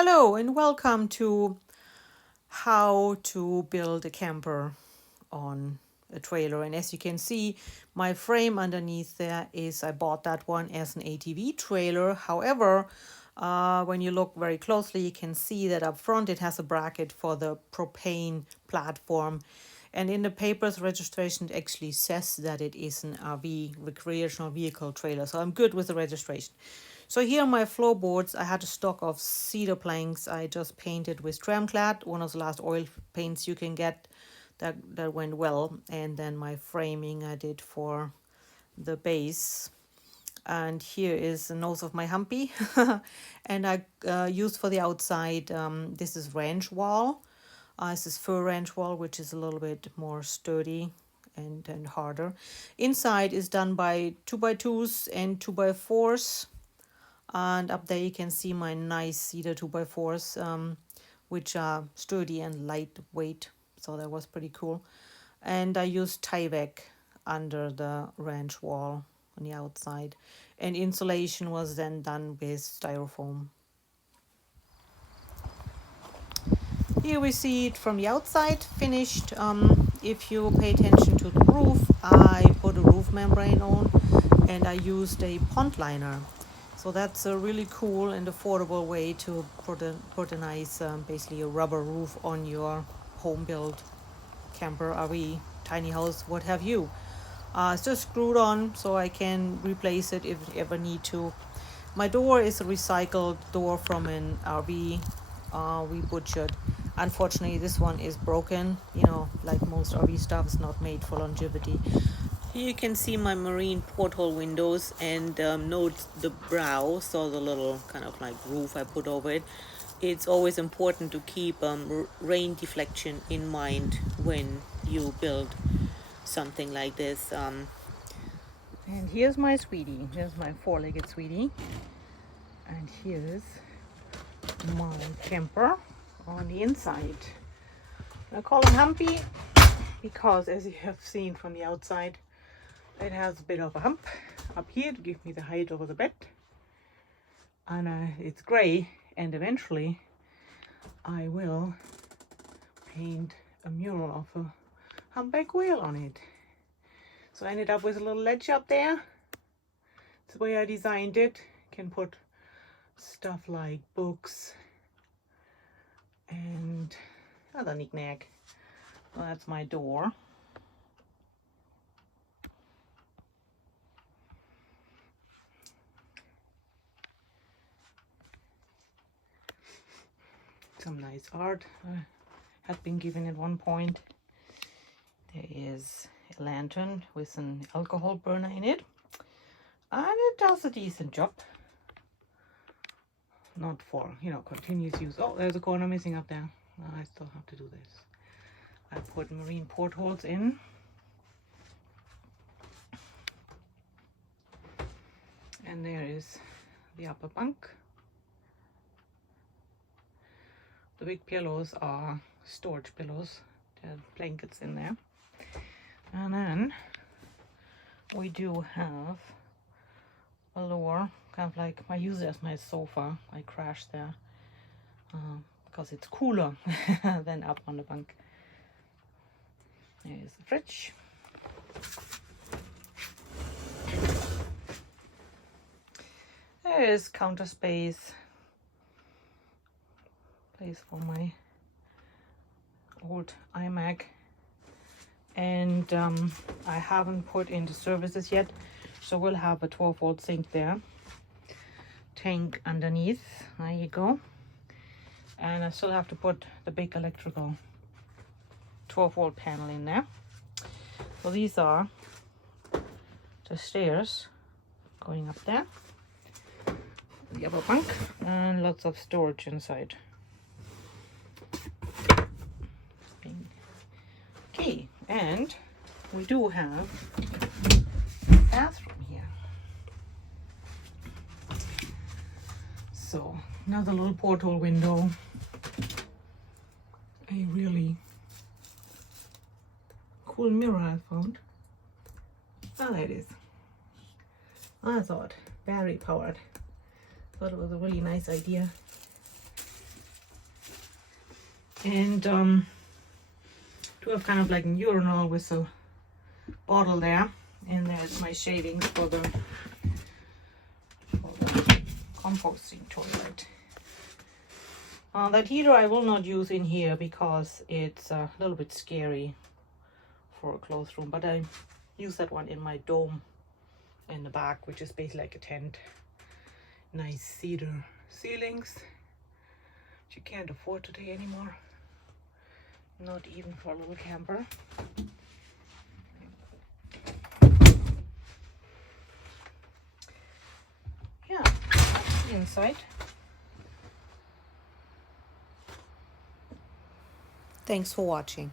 Hello and welcome to how to build a camper on a trailer. And as you can see, my frame underneath there is, I bought that one as an ATV trailer. However, when you look very closely, you can see that up front it has a bracket for the propane platform. And in the papers registration, it actually says that it is an RV, recreational vehicle trailer. So I'm good with the registration. So here on my floorboards, I had a stock of cedar planks. I just painted with Tramclad, one of the last oil paints you can get. That went well. And then my framing I did for the base. And here is the nose of my Humpy. And I used for the outside, this is ranch wall. This is fir ranch wall, which is a little bit more sturdy and harder. Inside is done by 2x2s and 2x4s. And up there you can see my nice cedar 2x4s, which are sturdy and lightweight. So that was pretty cool. And I used Tyvek under the ranch wall on the outside. And insulation was then done with styrofoam. Here we see it from the outside, finished. If you pay attention to the roof, I put a roof membrane on and I used a pond liner. So that's a really cool and affordable way to put a nice, basically a rubber roof on your home built camper, RV, tiny house, what have you. It's just screwed on so I can replace it if ever need to. My door is a recycled door from an RV we butchered. Unfortunately, this one is broken. You know, like most RV stuff, is not made for longevity. Here you can see my marine porthole windows and note the brow, so the little kind of like roof I put over it. It's always important to keep rain deflection in mind when you build something like this. And here's my sweetie. Here's my four-legged sweetie. And here's my camper on the inside. I call him Humpy because, as you have seen from the outside, it has a bit of a hump up here to give me the height over the bed. And it's gray, and eventually I will paint a mural of a humpback whale on it. So I ended up with a little ledge up there. It's the way I designed it. You can put stuff like books and other knick-knack. Well, that's my door. Some nice art had been given at one point. There is a lantern with an alcohol burner in it, and it does a decent job. Not for, continuous use. Oh, there's a corner missing up there. I still have to do this. I put marine portholes in. And there is the upper bunk. The big pillows are storage pillows. There are blankets in there. And then we do have a lower, kind of like, I use it as my sofa. I crash there because it's cooler than up on the bunk. There's the fridge. There is counter space. Place for my old iMac. And I haven't put in the services yet, so we'll have a 12-volt sink there. Tank underneath, there you go. And I still have to put the big electrical 12-volt panel in there. So these are the stairs going up there, the upper bunk, and lots of storage inside. Okay, and we do have a bathroom here. So another little porthole window. A really cool mirror I found. Oh, there it is. I thought battery powered. Thought it was a really nice idea. And do have kind of like a urinal with a bottle there, and there's my shavings for the composting toilet. That heater I will not use in here because it's a little bit scary for a clothes room, but I use that one in my dome in the back, which is basically like a tent. Nice cedar ceilings, which you can't afford today anymore, not even for a little camper. Yeah, that's the inside. Thanks for watching.